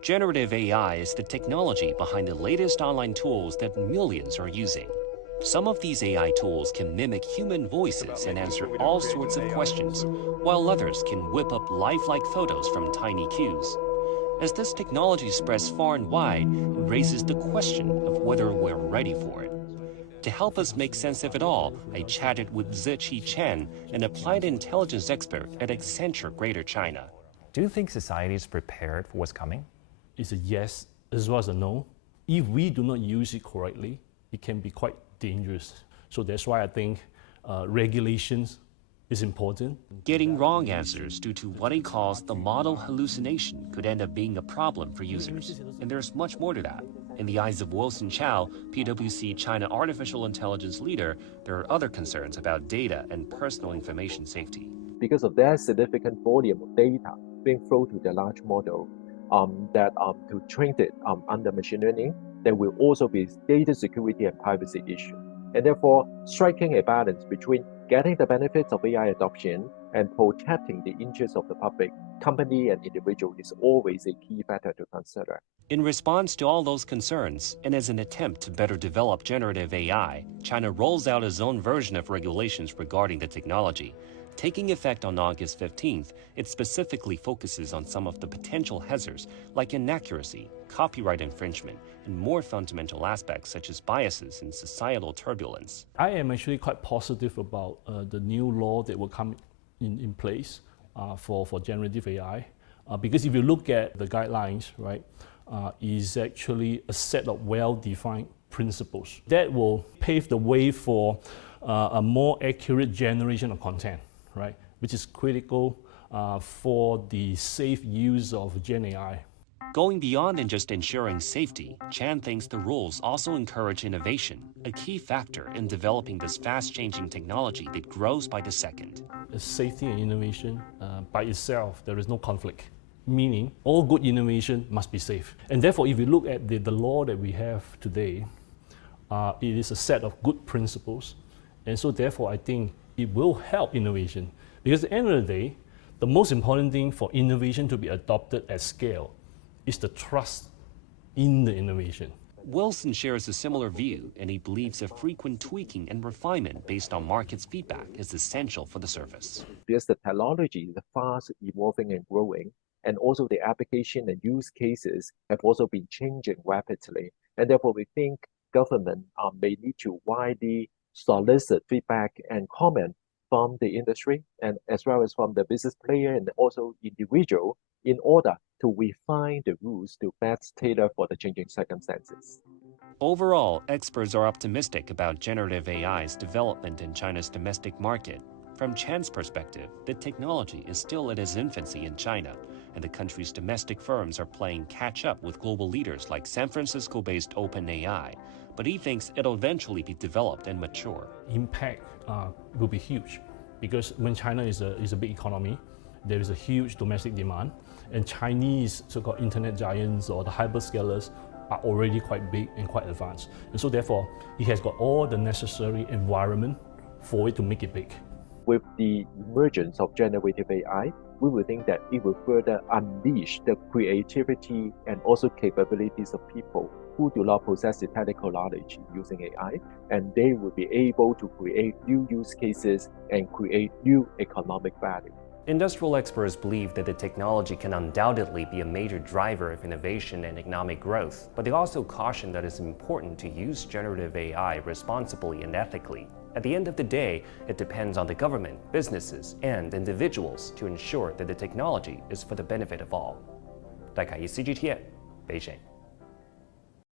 Generative AI is the technology behind the latest online tools that millions are using. Some of these AI tools can mimic human voices and answer all sorts of questions, while others can whip up lifelike photos from tiny cues. As this technology spreads far and wide, it raises the question of whether we're ready for it. To help us make sense of it all, I chatted with Ziqi Chen, an applied intelligence expert at Accenture Greater China. Do you think society is prepared for what's coming? It's a yes as well as a no. If we do not use it correctly, it can be quite dangerous. So that's why I think regulations is important. Getting wrong answers due to what he calls the model hallucination could end up being a problem for users. And there's much more to that. In the eyes of Wilson Chao, PwC China artificial intelligence leader, there are other concerns about data and personal information safety. Because of their significant volume of data being thrown to the large model, to train it under machine learning, there will also be data security and privacy issues. And therefore, striking a balance between getting the benefits of AI adoption and protecting the interests of the public, company, and individual is always a key factor to consider. In response to all those concerns, and as an attempt to better develop generative AI, China rolls out its own version of regulations regarding the technology. Taking effect on August 15th, it specifically focuses on some of the potential hazards like inaccuracy, copyright infringement, and more fundamental aspects such as biases and societal turbulence. I am actually quite positive about the new law that will come in place for generative AI, because if you look at the guidelines, right, is actually a set of well-defined principles that will pave the way for a more accurate generation of content, right, which is critical for the safe use of Gen AI. Going beyond than just ensuring safety, Chan thinks the rules also encourage innovation, a key factor in developing this fast-changing technology that grows by the second. Safety and innovation by itself, there is no conflict, meaning all good innovation must be safe. And therefore, if you look at the law that we have today, it is a set of good principles. And so therefore, I think it will help innovation. Because at the end of the day, the most important thing for innovation to be adopted at scale is the trust in the innovation. Wilson shares a similar view, and he believes a frequent tweaking and refinement based on market's feedback is essential for the service. Because the technology is fast evolving and growing, and also the application and use cases have also been changing rapidly. And therefore, we think government may need to widely solicit feedback and comment from the industry, and as well as from the business player and also individual, in order to refine the rules to best tailor for the changing circumstances. Overall, experts are optimistic about generative AI's development in China's domestic market. From Chan's perspective, the technology is still at its infancy in China, and the country's domestic firms are playing catch-up with global leaders like San Francisco-based OpenAI, but he thinks it'll eventually be developed and mature. Impact will be huge, because when China is a big economy, there is a huge domestic demand, and Chinese so-called internet giants or the hyperscalers are already quite big and quite advanced. And so therefore, it has got all the necessary environment for it to make it big. With the emergence of generative AI, we will think that it will further unleash the creativity and also capabilities of people who do not possess the technical knowledge using AI, and they will be able to create new use cases and create new economic value. Industrial experts believe that the technology can undoubtedly be a major driver of innovation and economic growth, but they also caution that it's important to use generative AI responsibly and ethically. At the end of the day, it depends on the government, businesses, and individuals to ensure that the technology is for the benefit of all. 戴凯一 CGTN 北审。